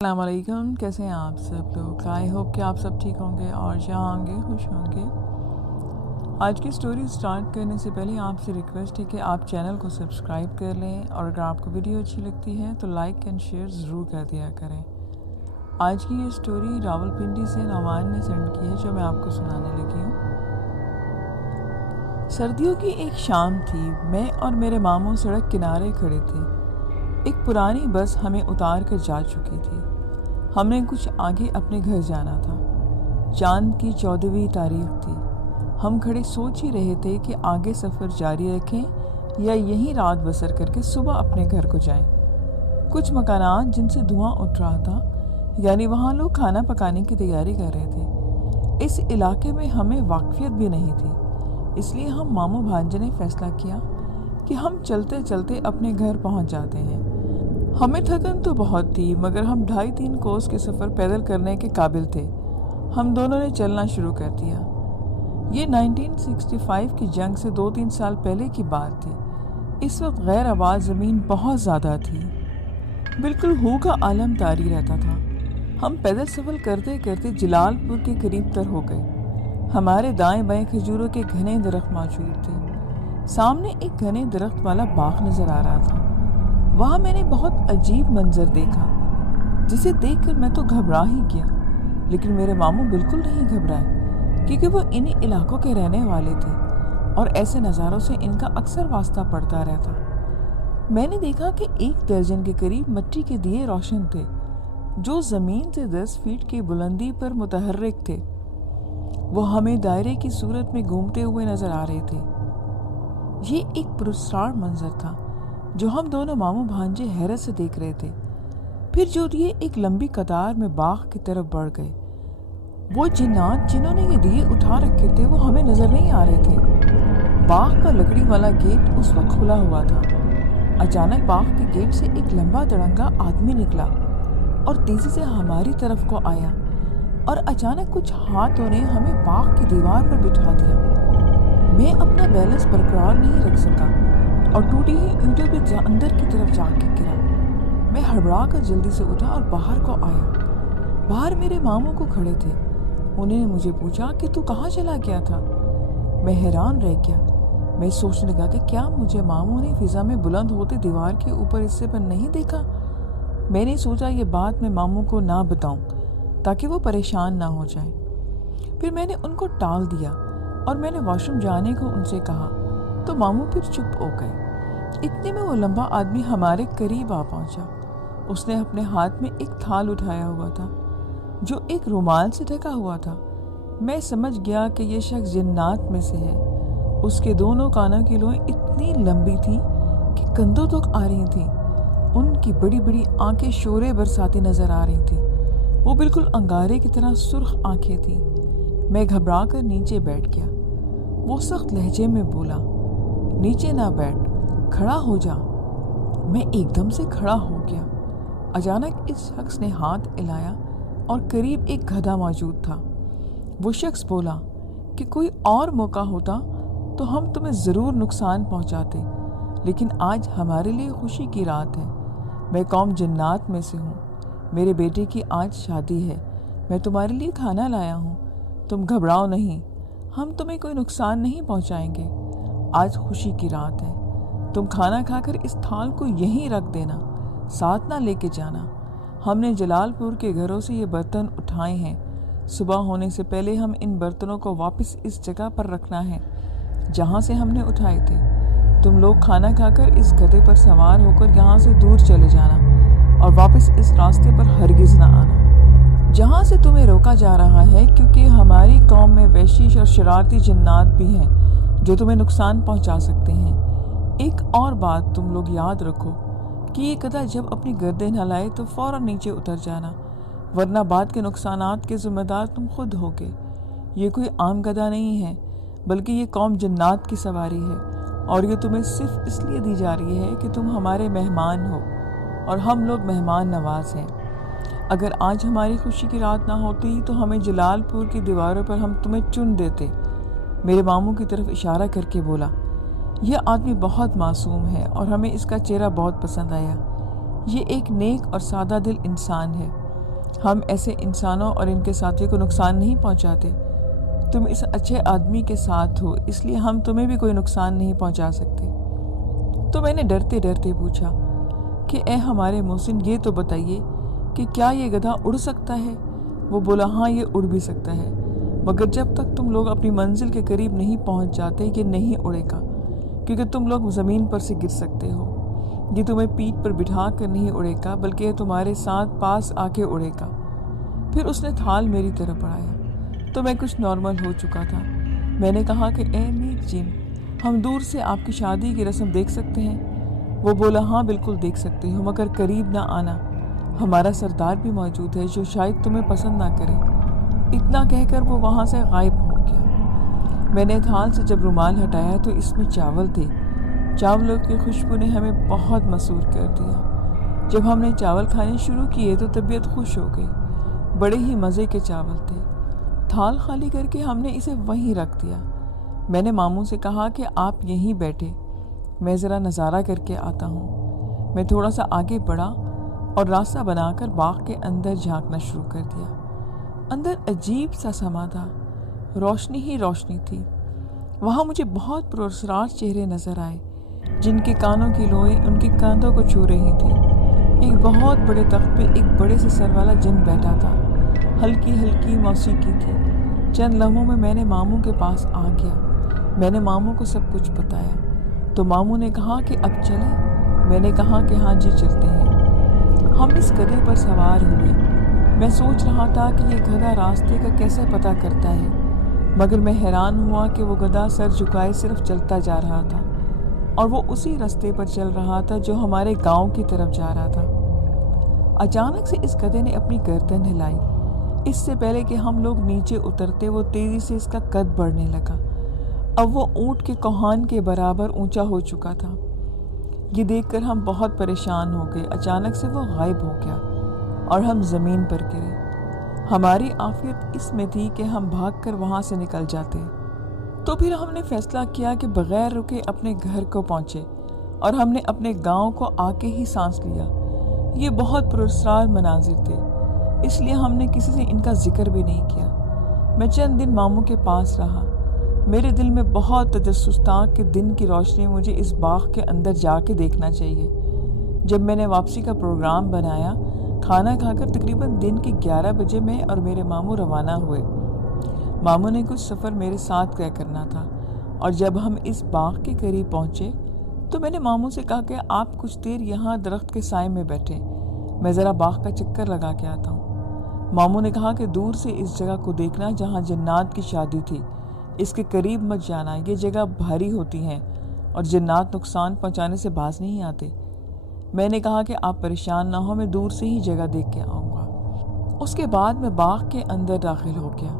السلام علیکم، کیسے ہیں آپ سب لوگ؟ آئی ہوپ کہ آپ سب ٹھیک ہوں گے اور یہاں ہوں گے، خوش ہوں گے۔ آج کی سٹوری سٹارٹ کرنے سے پہلے آپ سے ریکویسٹ ہے کہ آپ چینل کو سبسکرائب کر لیں، اور اگر آپ کو ویڈیو اچھی لگتی ہے تو لائک اینڈ شیئر ضرور کر دیا کریں۔ آج کی یہ سٹوری راولپنڈی سے نوان نے سینڈ کی ہے، جو میں آپ کو سنانے لگی ہوں۔ سردیوں کی ایک شام تھی، میں اور میرے ماموں سڑک کنارے کھڑے تھے۔ ایک پرانی بس ہمیں اتار کر جا چکی تھی۔ ہم نے کچھ آگے اپنے گھر جانا تھا۔ چاند کی 14ویں تاریخ تھی۔ ہم کھڑے سوچ ہی رہے تھے کہ آگے سفر جاری رکھیں یا یہیں رات بسر کر کے صبح اپنے گھر کو جائیں۔ کچھ مکانات جن سے دھواں اٹھ رہا تھا، یعنی وہاں لوگ کھانا پکانے کی تیاری کر رہے تھے۔ اس علاقے میں ہمیں واقفیت بھی نہیں تھی، اس لیے ہم ماموں بھانجے نے فیصلہ کیا کہ ہم چلتے چلتے اپنے گھر پہنچ جاتے ہیں۔ ہمیں تھکن تو بہت تھی، مگر ہم 2.5-3 کوس کے سفر پیدل کرنے کے قابل تھے۔ ہم دونوں نے چلنا شروع کر دیا۔ یہ 1965 کی جنگ سے 2-3 سال پہلے کی بات تھی۔ اس وقت غیر آباد زمین بہت زیادہ تھی، بالکل ہو کا عالم طاری رہتا تھا۔ ہم پیدل سفر کرتے کرتے جلال پور کے قریب تر ہو گئے۔ ہمارے دائیں بائیں کھجوروں کے گھنے درخت موجود تھے۔ سامنے ایک گھنے درخت والا باغ نظر آ رہا تھا۔ وہاں میں نے بہت عجیب منظر دیکھا، جسے دیکھ کر میں تو گھبرا ہی گیا، لیکن میرے ماموں بالکل نہیں گھبرائے، کیونکہ وہ انہی علاقوں کے رہنے والے تھے اور ایسے نظاروں سے ان کا اکثر واسطہ پڑتا رہتا۔ میں نے دیکھا کہ 1 درجن کے قریب مٹی کے دیے روشن تھے، جو زمین سے 10 فیٹ کی بلندی پر متحرک تھے۔ وہ ہمیں دائرے کی صورت میں گھومتے ہوئے نظر آ رہے تھے۔ یہ ایک پراسرار منظر تھا، جو ہم دونوں ماموں بھانجے حیرت سے دیکھ رہے تھے۔ پھر جو دیے ایک لمبی قطار میں باغ کی طرف بڑھ گئے۔ وہ جنات جنہوں نے یہ دیے اٹھا رکھے تھے وہ ہمیں نظر نہیں آ رہے تھے۔ باغ کا لکڑی والا گیٹ اس وقت کھلا ہوا تھا۔ اچانک باغ کے گیٹ سے ایک لمبا دڑنگا آدمی نکلا اور تیزی سے ہماری طرف کو آیا، اور اچانک کچھ ہاتھوں نے ہمیں باغ کی دیوار پر بٹھا دیا۔ میں اپنا بیلنس برقرار نہیں رکھ سکا اور ٹوٹی ہوئی اینٹوں پہ اندر کی طرف جا کے گرا۔ میں ہڑبڑا کر جلدی سے اٹھا اور باہر کو آیا۔ باہر میرے ماموں کو کھڑے تھے۔ انہوں نے مجھے پوچھا کہ تو کہاں چلا گیا تھا؟ میں حیران رہ گیا۔ میں سوچنے لگا کہ کیا مجھے ماموں نے فضا میں بلند ہوتے دیوار کے اوپر حصے پر نہیں دیکھا؟ میں نے سوچا یہ بات میں ماموں کو نہ بتاؤں تاکہ وہ پریشان نہ ہو جائیں۔ پھر میں نے ان کو ٹال دیا اور میں نے واش روم جانے کو ان سے کہا، تو ماموں پھر چپ ہو گئے۔ اتنے میں وہ لمبا آدمی ہمارے قریب آ پہنچا۔ اس نے اپنے ہاتھ میں ایک تھال اٹھایا ہوا تھا، جو ایک رومال سے ڈھکا ہوا تھا۔ میں سمجھ گیا کہ یہ شخص جنات میں سے ہے۔ اس کے دونوں کانوں کی لوئیں اتنی لمبی تھیں کہ کندھوں تک آ رہی تھیں۔ ان کی بڑی بڑی آنکھیں شورے برساتی نظر آ رہی تھیں۔ وہ بالکل انگارے کی طرح سرخ آنکھیں تھیں۔ میں گھبرا کر نیچے بیٹھ گیا۔ وہ سخت لہجے میں بولا، نیچے نہ بیٹھ، کھڑا ہو جا۔ میں ایک دم سے کھڑا ہو گیا۔ اچانک اس شخص نے ہاتھ ہلایا اور قریب ایک گدھا موجود تھا۔ وہ شخص بولا کہ کوئی اور موقع ہوتا تو ہم تمہیں ضرور نقصان پہنچاتے، لیکن آج ہمارے لیے خوشی کی رات ہے۔ میں قوم جنات میں سے ہوں۔ میرے بیٹے کی آج شادی ہے۔ میں تمہارے لیے کھانا لایا ہوں۔ تم گھبراؤ نہیں، ہم تمہیں کوئی نقصان نہیں پہنچائیں گے۔ آج خوشی کی رات ہے۔ تم کھانا کھا کر اس تھال کو یہیں رکھ دینا، ساتھ نہ لے کے جانا۔ ہم نے جلال پور کے گھروں سے یہ برتن اٹھائے ہیں۔ صبح ہونے سے پہلے ہم ان برتنوں کو واپس اس جگہ پر رکھنا ہے جہاں سے ہم نے اٹھائے تھے۔ تم لوگ کھانا کھا کر اس گدھے پر سوار ہو کر یہاں سے دور چلے جانا اور واپس اس راستے پر ہرگز نہ آنا جہاں سے تمہیں روکا جا رہا ہے، کیونکہ ہماری قوم میں وحشی اور شرارتی جنات بھی ہیں جو تمہیں نقصان پہنچا سکتے ہیں۔ ایک اور بات تم لوگ یاد رکھو کہ یہ گدھا جب اپنی گردن ہلائے تو فوراً نیچے اتر جانا، ورنہ بعد کے نقصانات کے ذمہ دار تم خود ہوگے۔ یہ کوئی عام گدھا نہیں ہے، بلکہ یہ قوم جنات کی سواری ہے، اور یہ تمہیں صرف اس لیے دی جا رہی ہے کہ تم ہمارے مہمان ہو، اور ہم لوگ مہمان نواز ہیں۔ اگر آج ہماری خوشی کی رات نہ ہوتی تو ہمیں جلال پور کی دیواروں پر ہم تمہیں چن دیتے۔ میرے ماموں کی طرف اشارہ کر کے بولا، یہ آدمی بہت معصوم ہے اور ہمیں اس کا چہرہ بہت پسند آیا۔ یہ ایک نیک اور سادہ دل انسان ہے۔ ہم ایسے انسانوں اور ان کے ساتھیوں کو نقصان نہیں پہنچاتے۔ تم اس اچھے آدمی کے ساتھ ہو، اس لیے ہم تمہیں بھی کوئی نقصان نہیں پہنچا سکتے۔ تو میں نے ڈرتے ڈرتے پوچھا کہ اے ہمارے محسن، یہ تو بتائیے کہ کیا یہ گدھا اڑ سکتا ہے؟ وہ بولا ہاں، یہ اڑ بھی سکتا ہے، مگر جب تک تم لوگ اپنی منزل کے قریب نہیں پہنچ جاتے یہ نہیں اڑے گا، کیونکہ تم لوگ زمین پر سے گر سکتے ہو۔ یہ تمہیں پیٹھ پر بٹھا کر نہیں اڑے گا، بلکہ یہ تمہارے ساتھ پاس آ کے اڑے گا۔ پھر اس نے تھال میری طرف بڑھایا تو میں کچھ نارمل ہو چکا تھا۔ میں نے کہا کہ اے نیک جن، ہم دور سے آپ کی شادی کی رسم دیکھ سکتے ہیں؟ وہ بولا ہاں بالکل دیکھ سکتے ہو، مگر قریب نہ آنا، ہمارا سردار بھی موجود ہے جو شاید تمہیں پسند نہ کرے۔ اتنا کہہ کر وہ وہاں سے غائب ہو گیا۔ میں نے تھال سے جب رومال ہٹایا تو اس میں چاول تھے۔ چاولوں کی خوشبو نے ہمیں بہت مسرور کر دیا۔ جب ہم نے چاول کھانے شروع کیے تو طبیعت خوش ہو گئی، بڑے ہی مزے کے چاول تھے۔ تھال خالی کر کے ہم نے اسے وہیں رکھ دیا۔ میں نے ماموں سے کہا کہ آپ یہیں بیٹھے، میں ذرا نظارہ کر کے آتا ہوں۔ میں تھوڑا سا آگے بڑھا اور راستہ بنا کر باغ کے اندر جھانکنا شروع کر دیا۔ اندر عجیب سا سما تھا، روشنی ہی روشنی تھی۔ وہاں مجھے بہت پراسرار چہرے نظر آئے، جن کے کانوں کی لوئیں ان کے کاندھوں کو چھو رہی تھی۔ ایک بہت بڑے تخت پہ ایک بڑے سے سر والا جن بیٹھا تھا، ہلکی ہلکی موسیقی تھی۔ چند لمحوں میں میں نے ماموں کے پاس آ گیا۔ میں نے ماموں کو سب کچھ بتایا تو ماموں نے کہا کہ اب چلیں؟ میں نے کہا کہ ہاں جی چلتے ہیں۔ ہم اس گدھے پر سوار ہوئے۔ میں سوچ رہا تھا کہ یہ گدھا راستے کا کیسے پتہ کرتا ہے، مگر میں حیران ہوا کہ وہ گدھا سر جھکائے صرف چلتا جا رہا تھا، اور وہ اسی راستے پر چل رہا تھا جو ہمارے گاؤں کی طرف جا رہا تھا۔ اچانک سے اس گدھے نے اپنی گردن ہلائی۔ اس سے پہلے کہ ہم لوگ نیچے اترتے وہ تیزی سے اس کا قد بڑھنے لگا۔ اب وہ اونٹ کے کوہان کے برابر اونچا ہو چکا تھا۔ یہ دیکھ کر ہم بہت پریشان ہو گئے۔ اچانک سے وہ غائب ہو گیا اور ہم زمین پر گرے۔ ہماری عافیت اس میں تھی کہ ہم بھاگ کر وہاں سے نکل جاتے۔ تو پھر ہم نے فیصلہ کیا کہ بغیر رکے اپنے گھر کو پہنچے، اور ہم نے اپنے گاؤں کو آ کے ہی سانس لیا۔ یہ بہت پراسرار مناظر تھے، اس لیے ہم نے کسی سے ان کا ذکر بھی نہیں کیا۔ میں چند دن ماموں کے پاس رہا۔ میرے دل میں بہت تجسس تھا کہ دن کی روشنی مجھے اس باغ کے اندر جا کے دیکھنا چاہیے۔ جب میں نے واپسی کا پروگرام بنایا، کھانا کھا کر تقریباً دن کے 11 بجے میں اور میرے ماموں روانہ ہوئے۔ ماموں نے کچھ سفر میرے ساتھ طے کرنا تھا، اور جب ہم اس باغ کے قریب پہنچے تو میں نے ماموں سے کہا کہ آپ کچھ دیر یہاں درخت کے سائے میں بیٹھے، میں ذرا باغ کا چکر لگا کے آتا ہوں۔ ماموں نے کہا کہ دور سے اس جگہ کو دیکھنا جہاں جنات کی شادی تھی، اس کے قریب مت جانا، یہ جگہ بھاری ہوتی ہیں اور جنات نقصان پہنچانے سے باز نہیں آتے۔ میں نے کہا کہ آپ پریشان نہ ہو، میں دور سے ہی جگہ دیکھ کے آؤں گا۔ اس کے بعد میں باغ کے اندر داخل ہو گیا۔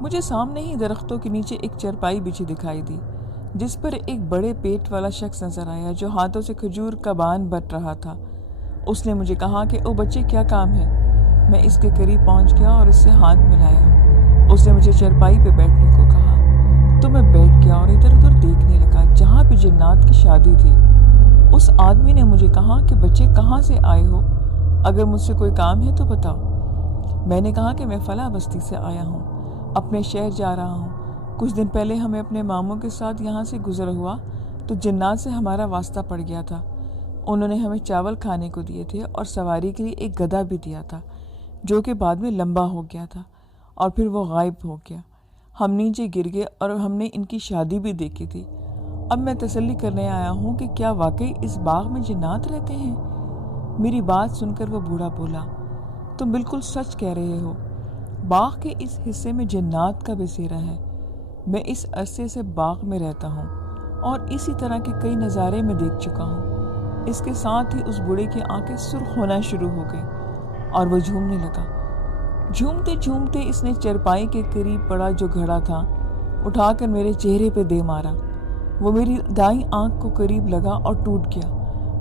مجھے سامنے ہی درختوں کے نیچے ایک چرپائی بچھی دکھائی دی، جس پر ایک بڑے پیٹ والا شخص نظر آیا جو ہاتھوں سے کھجور کا بان بٹ رہا تھا۔ اس نے مجھے کہا کہ او بچے، کیا کام ہے؟ میں اس کے قریب پہنچ گیا اور اس سے ہاتھ ملایا۔ اس نے مجھے چرپائی پہ بیٹھنے کو کہا تو میں بیٹھ گیا اور ادھر ادھر دیکھنے لگا جہاں پہ جنات کی شادی تھی۔ اس آدمی نے مجھے کہا کہ بچے کہاں سے آئے ہو؟ اگر مجھ سے کوئی کام ہے تو بتاؤ۔ میں نے کہا کہ میں فلاں بستی سے آیا ہوں، اپنے شہر جا رہا ہوں۔ کچھ دن پہلے ہمیں اپنے ماموں کے ساتھ یہاں سے گزر ہوا تو جنات سے ہمارا واسطہ پڑ گیا تھا۔ انہوں نے ہمیں چاول کھانے کو دیے تھے اور سواری کے لیے ایک گدھا بھی دیا تھا، جو کہ بعد میں لمبا ہو گیا تھا اور پھر وہ غائب ہو گیا۔ ہم نیچے گر گئے اور ہم نے ان کی شادی بھی دیکھی تھی۔ اب میں تسلی کرنے آیا ہوں کہ کیا واقعی اس باغ میں جنات رہتے ہیں؟ میری بات سن کر وہ بوڑھا بولا، تم بالکل سچ کہہ رہے ہو، باغ کے اس حصے میں جنات کا بسیرا ہے۔ میں اس عرصے سے باغ میں رہتا ہوں اور اسی طرح کے کئی نظارے میں دیکھ چکا ہوں۔ اس کے ساتھ ہی اس بوڑھے کی آنکھیں سرخ ہونا شروع ہو گئی اور وہ جھومنے لگا۔ جھومتے جھومتے اس نے چرپائی کے قریب پڑا جو گھڑا تھا اٹھا کر میرے چہرے پہ دے مارا۔ وہ میری دائیں آنکھ کو قریب لگا اور ٹوٹ گیا۔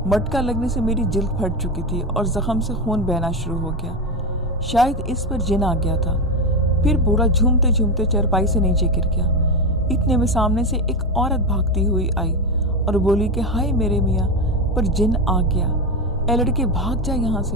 مٹکا لگنے سے میری جلد پھٹ چکی تھی اور زخم سے خون بہنا شروع ہو گیا۔ شاید اس پر جن آ گیا تھا۔ پھر بوڑھا جھومتے جھومتے چرپائی سے نیچے گر گیا۔ اتنے میں سامنے سے ایک عورت بھاگتی ہوئی آئی اور بولی کہ ہائے میرے میاں، پر جن آ گیا، اے لڑکے بھاگ جا یہاں سے۔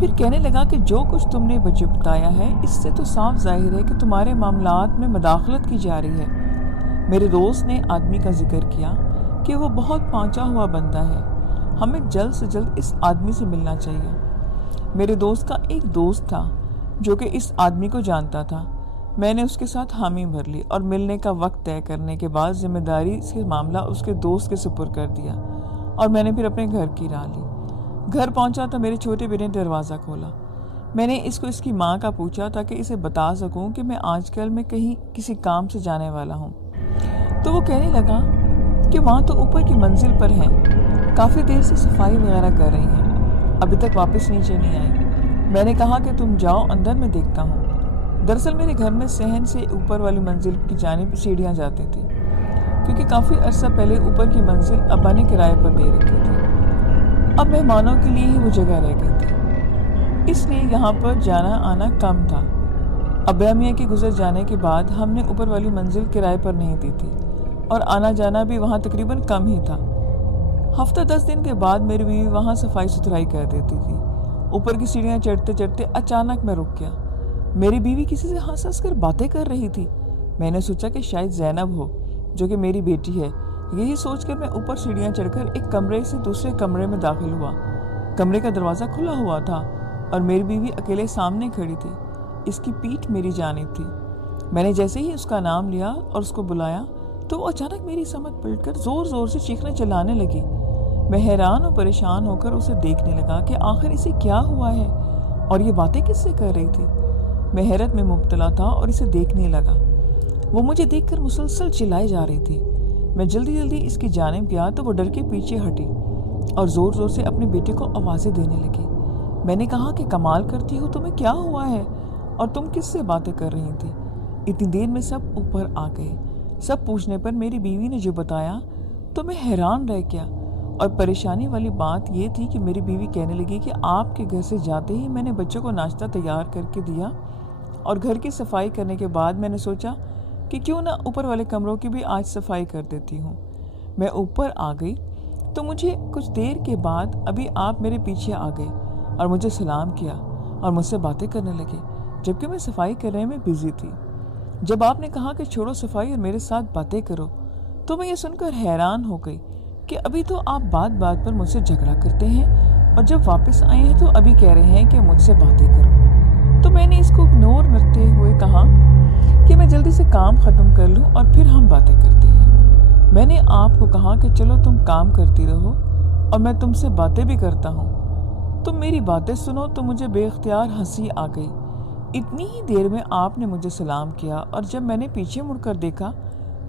پھر کہنے لگا کہ جو کچھ تم نے مجھے بتایا ہے اس سے تو صاف ظاہر ہے کہ تمہارے معاملات میں مداخلت کی جا رہی ہے۔ میرے دوست نے آدمی کا ذکر کیا کہ وہ بہت پہنچا ہوا بندہ ہے، ہمیں جلد سے جلد اس آدمی سے ملنا چاہیے۔ میرے دوست کا ایک دوست تھا جو کہ اس آدمی کو جانتا تھا۔ میں نے اس کے ساتھ حامی بھر لی اور ملنے کا وقت طے کرنے کے بعد ذمہ داری سے معاملہ اس کے دوست کے سپرد کر دیا اور میں نے پھر اپنے گھر کی راہ لی۔ گھر پہنچا تو میرے چھوٹے بیٹے نے دروازہ کھولا۔ میں نے اس کو اس کی ماں کا پوچھا تاکہ اسے بتا سکوں کہ میں آج کل میں کہیں کسی کام سے جانے والا ہوں۔ تو وہ کہنے لگا کہ وہاں تو اوپر کی منزل پر ہیں، کافی دیر سے صفائی وغیرہ کر رہی ہیں، ابھی تک واپس نیچے نہیں آئی۔ میں نے کہا کہ تم جاؤ اندر، میں دیکھتا ہوں۔ دراصل میرے گھر میں صحن سے اوپر والی منزل کی جانب سیڑھیاں جاتی تھیں، کیونکہ کافی عرصہ پہلے اوپر کی منزل ابا نے کرائے پر دے رکھی تھی۔ اب مہمانوں کے لیے ہی وہ جگہ رہ گئی تھی، اس لیے یہاں پر جانا آنا کم تھا۔ ابا میاں کے گزر جانے کے بعد ہم نے اوپر والی منزل کرائے پر نہیں دی تھی اور آنا جانا بھی وہاں تقریباً کم ہی تھا۔ ہفتہ 10 دن کے بعد میری بیوی وہاں صفائی ستھرائی کر دیتی تھی۔ اوپر کی سیڑھیاں چڑھتے چڑھتے اچانک میں رک گیا۔ میری بیوی کسی سے ہنس ہنس کر باتیں کر رہی تھی۔ میں نے سوچا کہ شاید زینب ہو جو کہ میری بیٹی ہے۔ یہی سوچ کر میں اوپر سیڑھیاں چڑھ کر ایک کمرے سے دوسرے کمرے میں داخل ہوا۔ کمرے کا دروازہ کھلا ہوا تھا اور میری بیوی اکیلے سامنے کھڑی تھی، اس کی پیٹھ میری جانب تھی۔ میں نے جیسے ہی اس کا نام لیا اور اس کو بلایا تو وہ اچانک میری سمت پلٹ کر زور زور سے چیخنے چلانے لگی۔ میں حیران اور پریشان ہو کر اسے دیکھنے لگا کہ آخر اسے کیا ہوا ہے اور یہ باتیں کس سے کر رہی تھی۔ میں حیرت میں مبتلا تھا اور اسے دیکھنے لگا۔ وہ مجھے دیکھ کر مسلسل چلائے جا رہی تھی۔ میں جلدی جلدی اس کی جانب گیا تو وہ ڈر کے پیچھے ہٹی اور زور زور سے اپنے بیٹے کو آوازیں دینے لگی۔ میں نے کہا کہ کمال کرتی ہو، تمہیں کیا ہوا ہے اور تم کس سے باتیں کر رہی تھی؟ اتنی دیر میں سب اوپر آ گئے۔ سب پوچھنے پر میری بیوی نے جو بتایا تو میں حیران رہ گیا، اور پریشانی والی بات یہ تھی کہ میری بیوی کہنے لگی کہ آپ کے گھر سے جاتے ہی میں نے بچوں کو ناشتہ تیار کر کے دیا اور گھر کی صفائی کرنے کے بعد میں نے سوچا کہ کیوں نہ اوپر والے کمروں کی بھی آج صفائی کر دیتی ہوں۔ میں اوپر آ گئی تو مجھے کچھ دیر کے بعد ابھی آپ میرے پیچھے آ گئے اور مجھے سلام کیا اور مجھ سے باتیں کرنے لگے، جبکہ میں صفائی کرنے میں بزی تھی۔ جب آپ نے کہا کہ چھوڑو صفائی اور میرے ساتھ باتیں کرو تو میں یہ سن کر حیران ہو گئی کہ ابھی تو آپ بات بات پر مجھ سے جھگڑا کرتے ہیں اور جب واپس آئے ہیں تو ابھی کہہ رہے ہیں کہ مجھ سے باتیں کرو۔ تو میں نے اس کو اگنور کرتے ہوئے کہا کہ میں جلدی سے کام ختم کر لوں اور پھر ہم باتیں کرتے ہیں۔ میں نے آپ کو کہا کہ چلو تم کام کرتی رہو اور میں تم سے باتیں بھی کرتا ہوں۔ تم میری باتیں سنو تو مجھے بے اختیار ہنسی آ گئی۔ اتنی ہی دیر میں آپ نے مجھے سلام کیا اور جب میں نے پیچھے مڑ کر دیکھا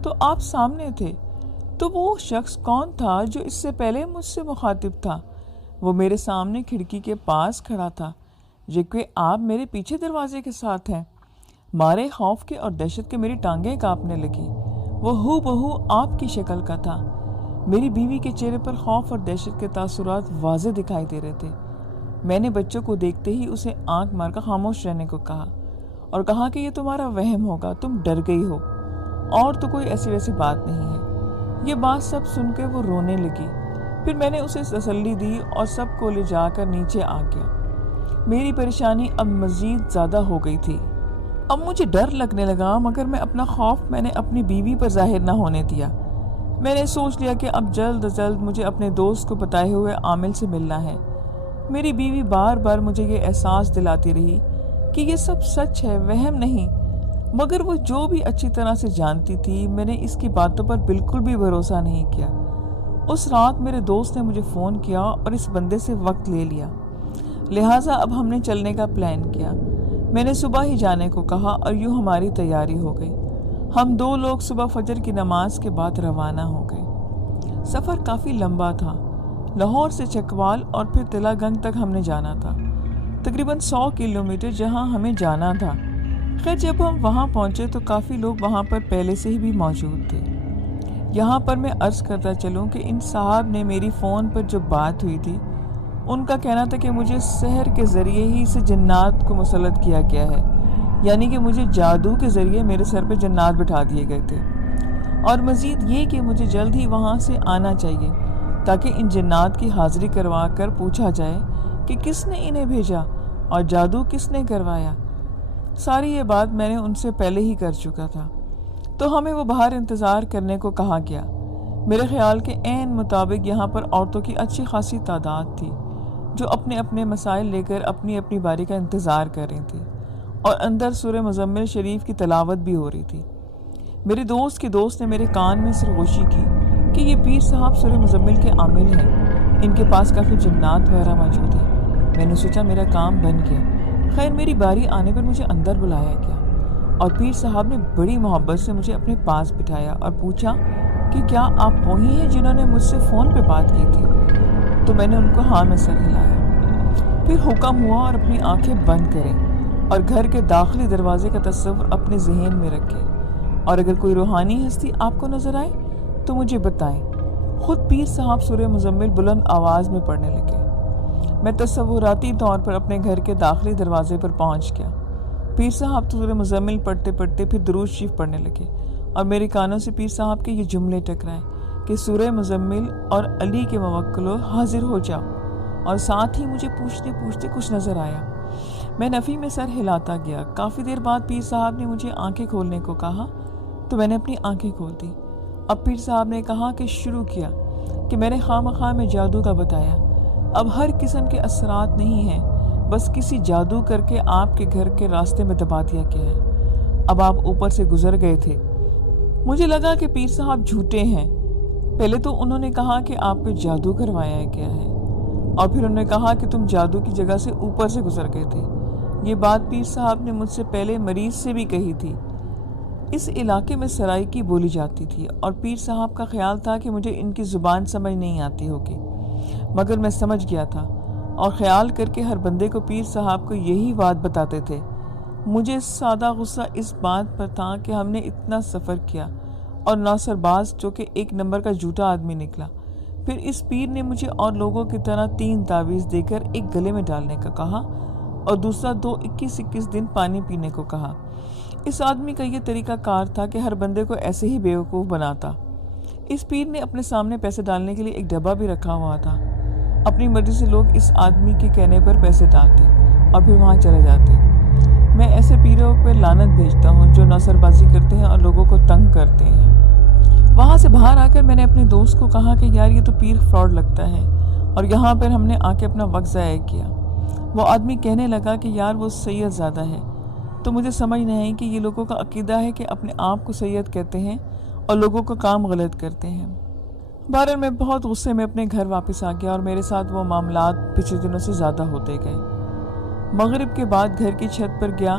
تو آپ سامنے تھے۔ تو وہ شخص کون تھا جو اس سے پہلے مجھ سے مخاطب تھا؟ وہ میرے سامنے کھڑکی کے پاس کھڑا تھا، جبکہ آپ میرے پیچھے دروازے کے ساتھ ہیں۔ مارے خوف کے اور دہشت کے میری ٹانگیں کانپنے لگی۔ وہ ہو بہو آپ کی شکل کا تھا۔ میری بیوی کے چہرے پر خوف اور دہشت کے تاثرات واضح دکھائی دے رہے تھے۔ میں نے بچوں کو دیکھتے ہی اسے آنکھ مار کر خاموش رہنے کو کہا اور کہا کہ یہ تمہارا وہم ہوگا، تم ڈر گئی ہو اور تو کوئی ایسی ویسی بات نہیں ہے۔ یہ بات سب سن کے وہ رونے لگی۔ پھر میں نے اسے تسلی دی اور سب کو لے جا کر نیچے آ گیا۔ میری پریشانی اب مزید زیادہ ہو گئی تھی۔ اب مجھے ڈر لگنے لگا، مگر میں اپنا خوف میں نے اپنی بیوی پر ظاہر نہ ہونے دیا۔ میں نے سوچ لیا کہ اب جلد از جلد مجھے اپنے دوست کو بتائے ہوئے عامل سے ملنا ہے۔ میری بیوی بار بار مجھے یہ احساس دلاتی رہی کہ یہ سب سچ ہے، وہم نہیں، مگر وہ جو بھی اچھی طرح سے جانتی تھی، میں نے اس کی باتوں پر بالکل بھی بھروسہ نہیں کیا۔ اس رات میرے دوست نے مجھے فون کیا اور اس بندے سے وقت لے لیا، لہٰذا اب ہم نے چلنے کا پلان کیا۔ میں نے صبح ہی جانے کو کہا اور یوں ہماری تیاری ہو گئی۔ ہم 2 لوگ صبح فجر کی نماز کے بعد روانہ ہو گئے۔ سفر کافی لمبا تھا۔ لاہور سے چکوال اور پھر تلا گنگ تک ہم نے جانا تھا، تقریباً 100 کلومیٹر جہاں ہمیں جانا تھا۔ خیر جب ہم وہاں پہنچے تو کافی لوگ وہاں پر پہلے سے ہی بھی موجود تھے۔ یہاں پر میں عرض کرتا چلوں کہ ان صاحب نے میری فون پر جو بات ہوئی تھی، ان کا کہنا تھا کہ مجھے سحر کے ذریعے ہی سے جنات کو مسلط کیا گیا ہے، یعنی کہ مجھے جادو کے ذریعے میرے سر پہ جنات بٹھا دیے گئے تھے، اور مزید یہ کہ مجھے جلد ہی وہاں سے آنا چاہیے تاکہ ان جنات کی حاضری کروا کر پوچھا جائے کہ کس نے انہیں بھیجا اور جادو کس نے کروایا؟ ساری یہ بات میں نے ان سے پہلے ہی کر چکا تھا، تو ہمیں وہ باہر انتظار کرنے کو کہا گیا۔ میرے خیال کے عین مطابق یہاں پر عورتوں کی اچھی خاصی تعداد تھی جو اپنے اپنے مسائل لے کر اپنی اپنی باری کا انتظار کر رہی تھی، اور اندر سورہ مزمل شریف کی تلاوت بھی ہو رہی تھی۔ میرے دوست کے دوست نے میرے کان میں سرگوشی کی کہ یہ پیر صاحب سورہ مزمل کے عامل ہیں، ان کے پاس کافی جنات وغیرہ موجود ہیں۔ میں نے سوچا میرا کام بن گیا۔ خیر میری باری آنے پر مجھے اندر بلایا گیا، اور پیر صاحب نے بڑی محبت سے مجھے اپنے پاس بٹھایا اور پوچھا کہ کیا آپ وہی ہیں جنہوں نے مجھ سے فون پہ بات کی تھی؟ تو میں نے ان کو ہاں میں سر ہلایا۔ پھر حکم ہوا اور اپنی آنکھیں بند کریں اور گھر کے داخلی دروازے کا تصور اپنے ذہن میں رکھیں، اور اگر کوئی روحانی ہستی آپ کو نظر آئے تو مجھے بتائیں۔ خود پیر صاحب سورہ مزمل بلند آواز میں پڑھنے لگے۔ میں تصوراتی طور پر اپنے گھر کے داخلی دروازے پر پہنچ گیا۔ پیر صاحب سورہ مزمل پڑھتے پڑھتے پھر درود شریف پڑھنے لگے، اور میرے کانوں سے پیر صاحب کے یہ جملے ٹکرائے کہ سورہ مزمل اور علی کے موکلو حاضر ہو جاؤ، اور ساتھ ہی مجھے پوچھتے پوچھتے کچھ نظر آیا۔ میں نفی میں سر ہلاتا گیا۔ کافی دیر بعد پیر صاحب نے مجھے آنکھیں کھولنے کو کہا تو میں نے اپنی آنکھیں کھول دی۔ اب پیر صاحب نے کہا کہ شروع کیا کہ میں نے خواہ میں جادو کا بتایا۔ اب ہر قسم کے اثرات نہیں ہیں، بس کسی جادو کر کے آپ کے گھر کے راستے میں دبا دیا گیا ہے۔ اب آپ اوپر سے گزر گئے تھے۔ مجھے لگا کہ پیر صاحب جھوٹے ہیں۔ پہلے تو انہوں نے کہا کہ آپ پہ جادو کروایا گیا ہے، اور پھر انہوں نے کہا کہ تم جادو کی جگہ سے اوپر سے گزر گئے تھے۔ یہ بات پیر صاحب نے مجھ سے پہلے مریض سے بھی کہی تھی۔ اس علاقے میں سرائکی بولی جاتی تھی، اور پیر صاحب کا خیال تھا کہ مجھے ان کی زبان سمجھ نہیں آتی ہوگی، مگر میں سمجھ گیا تھا، اور خیال کر کے ہر بندے کو پیر صاحب کو یہی بات بتاتے تھے۔ مجھے سادہ غصہ اس بات پر تھا کہ ہم نے اتنا سفر کیا، اور ناصر باز جو کہ ایک نمبر کا جھوٹا آدمی نکلا، پھر اس پیر نے مجھے اور لوگوں کی طرح 3 تعویذ دے کر ایک گلے میں ڈالنے کا کہا، اور دوسرا 2 21 دن پانی پینے کو کہا۔ اس آدمی کا یہ طریقہ کار تھا کہ ہر بندے کو ایسے ہی بیوقوف بناتا۔ اس پیر نے اپنے سامنے پیسے ڈالنے کے لیے ایک ڈبہ بھی رکھا ہوا تھا۔ اپنی مرضی سے لوگ اس آدمی کے کہنے پر پیسے ڈالتے اور پھر وہاں چلے جاتے۔ میں ایسے پیروں پر لعنت بھیجتا ہوں جو ناصر بازی کرتے ہیں اور لوگوں کو تنگ کرتے ہیں۔ وہاں سے باہر آ کر میں نے اپنے دوست کو کہا کہ یار یہ تو پیر فراڈ لگتا ہے، اور یہاں پر ہم نے آ کے اپنا وقت ضائع کیا۔ وہ آدمی کہنے لگا کہ یار وہ سید زادہ ہے۔ تو مجھے سمجھ نہیں آئی کہ یہ لوگوں کا عقیدہ ہے کہ اپنے آپ کو سید کہتے ہیں اور لوگوں کا کام غلط کرتے ہیں۔ بہرحال میں بہت غصے میں اپنے گھر واپس آ گیا، اور میرے ساتھ وہ معاملات پچھلے دنوں سے زیادہ ہوتے گئے۔ مغرب کے بعد گھر کی چھت پر گیا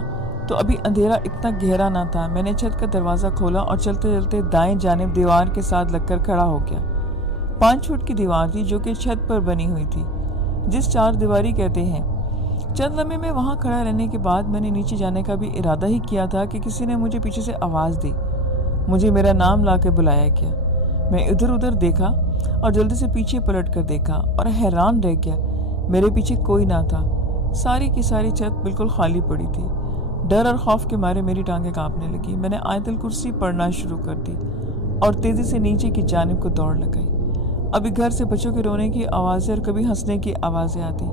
تو ابھی اندھیرا اتنا گہرا نہ تھا۔ میں نے چھت کا دروازہ کھولا اور چلتے چلتے دائیں جانب دیوار کے ساتھ لگ کر کھڑا ہو گیا۔ 5 فٹ کی دیوار تھی جو کہ چھت پر بنی ہوئی تھی، جس 4 دیواری کہتے ہیں۔ چند لمحے میں وہاں کھڑا رہنے کے بعد میں نے نیچے جانے کا بھی ارادہ ہی کیا تھا کہ کسی نے مجھے پیچھے سے آواز دی۔ مجھے میرا نام لا کے بلایا گیا۔ میں ادھر ادھر دیکھا اور جلدی سے پیچھے پلٹ کر دیکھا اور حیران رہ گیا۔ میرے پیچھے کوئی نہ تھا۔ ساری کی ساری چھت بالکل خالی پڑی تھی۔ ڈر اور خوف کے مارے میری ٹانگیں کانپنے لگی۔ میں نے آیت الکرسی پڑھنا شروع کر دی اور تیزی سے نیچے کی جانب کو دوڑ لگائی۔ ابھی گھر سے بچوں کے رونے کی آوازیں اور کبھی ہنسنے کی آوازیں آتی۔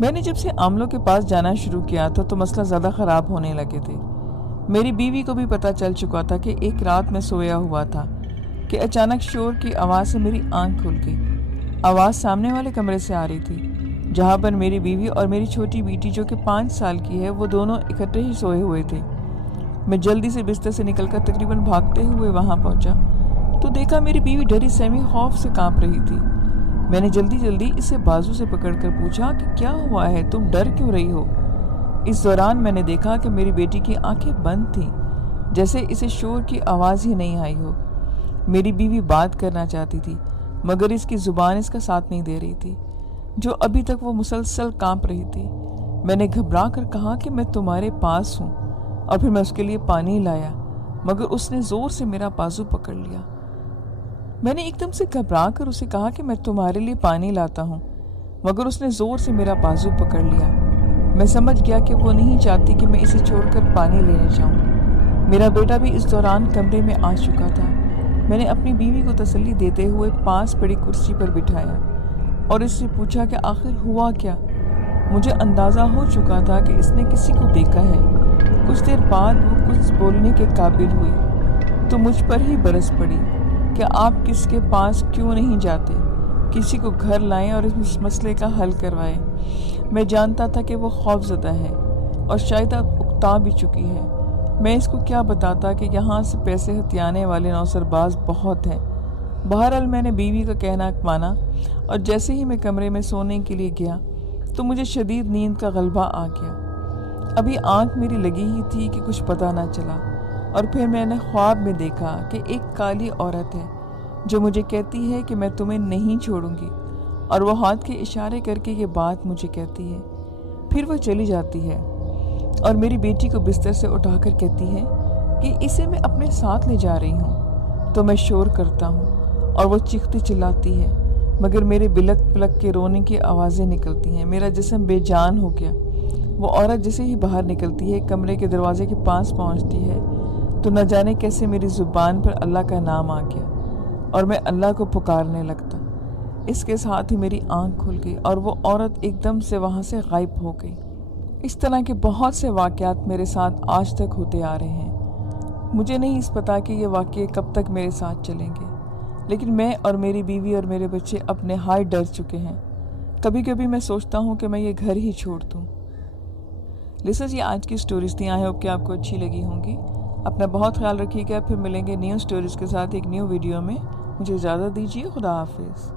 میں نے جب سے عاملوں کے پاس جانا شروع کیا تو مسئلہ زیادہ خراب ہونے لگے تھے۔ میری بیوی کو بھی پتہ چل چکا تھا کہ ایک رات میں سویا ہوا تھا کہ اچانک شور کی آواز سے میری آنکھ کھل گئی۔ آواز سامنے والے کمرے سے آ رہی تھی، جہاں پر میری بیوی اور میری چھوٹی بیٹی جو کہ 5 سال کی ہے وہ دونوں اکٹھے ہی سوئے ہوئے تھے۔ میں جلدی سے بستر سے نکل کر تقریباً بھاگتے ہوئے وہاں پہنچا تو دیکھا میری بیوی ڈری سہمی خوف سے کانپ رہی تھی۔ میں نے جلدی اسے بازو سے پکڑ کر پوچھا کہ کیا ہوا ہے، تم ڈر کیوں رہی ہو؟ اس دوران میں نے دیکھا کہ میری بیٹی کی آنکھیں بند تھیں، جیسے اسے شور کی آواز ہی نہیں آئی ہو۔ میری بیوی بات کرنا چاہتی تھی مگر اس کی زبان اس کا ساتھ نہیں دے رہی تھی، جو ابھی تک وہ مسلسل کانپ رہی تھی۔ میں نے گھبرا کر کہا کہ میں تمہارے پاس ہوں، اور پھر میں اس کے لیے پانی لایا، مگر اس نے زور سے میرا بازو پکڑ لیا۔ میں نے ایک دم سے گھبرا کر اسے کہا کہ میں تمہارے لیے پانی لاتا ہوں، مگر اس نے زور سے میرا بازو پکڑ لیا۔ میں سمجھ گیا کہ وہ نہیں چاہتی کہ میں اسے چھوڑ کر پانی لینے جاؤں۔ میرا بیٹا بھی اس دوران کمرے میں آ چکا تھا۔ میں نے اپنی بیوی کو تسلی دیتے ہوئے پاس پڑی کرسی پر بٹھایا اور اس سے پوچھا کہ آخر ہوا کیا۔ مجھے اندازہ ہو چکا تھا کہ اس نے کسی کو دیکھا ہے۔ کچھ دیر بعد وہ کچھ بولنے کے قابل ہوئی تو مجھ پر ہی برس پڑی کہ آپ کس کے پاس کیوں نہیں جاتے، کسی کو گھر لائیں اور اس مسئلے کا حل کروائیں۔ میں جانتا تھا کہ وہ خوف زدہ ہے اور شاید اب اکتا بھی چکی ہے۔ میں اس کو کیا بتاتا کہ یہاں سے پیسے ہتھیانے والے نوسر باز بہت ہیں۔ بہرحال میں نے بیوی کا کہنا مانا اور جیسے ہی میں کمرے میں سونے کے لیے گیا تو مجھے شدید نیند کا غلبہ آ گیا۔ ابھی آنکھ میری لگی ہی تھی کہ کچھ پتہ نہ چلا، اور پھر میں نے خواب میں دیکھا کہ ایک کالی عورت ہے جو مجھے کہتی ہے کہ میں تمہیں نہیں چھوڑوں گی، اور وہ ہاتھ کے اشارے کر کے یہ بات مجھے کہتی ہے۔ پھر وہ چلی جاتی ہے اور میری بیٹی کو بستر سے اٹھا کر کہتی ہے کہ اسے میں اپنے ساتھ لے جا رہی ہوں۔ تو میں شور کرتا ہوں اور وہ چیختی چلاتی ہے، مگر میرے بلک پلک کے رونے کی آوازیں نکلتی ہیں۔ میرا جسم بے جان ہو گیا۔ وہ عورت جیسے ہی باہر نکلتی ہے، کمرے کے دروازے کے پاس پہنچتی ہے تو نہ جانے کیسے میری زبان پر اللہ کا نام آ گیا اور میں اللہ کو پکارنے لگتا۔ اس کے ساتھ ہی میری آنکھ کھل گئی اور وہ عورت ایک دم سے وہاں سے غائب ہو گئی۔ اس طرح کے بہت سے واقعات میرے ساتھ آج تک ہوتے آ رہے ہیں۔ مجھے نہیں اس پتا کہ یہ واقعے کب تک میرے ساتھ چلیں گے، لیکن میں اور میری بیوی اور میرے بچے اب نہایت ڈر چکے ہیں۔ کبھی کبھی میں سوچتا ہوں کہ میں یہ گھر ہی چھوڑ دوں۔ لسنرز، یہ آج کی سٹوریز تھیں۔ آئی ہوپ کہ آپ کو اچھی لگی ہوں گی۔ اپنا بہت خیال رکھیے گا۔ پھر ملیں گے نیو سٹوریز کے ساتھ ایک نیو ویڈیو میں۔ مجھے اجازت دیجیے۔ خدا حافظ۔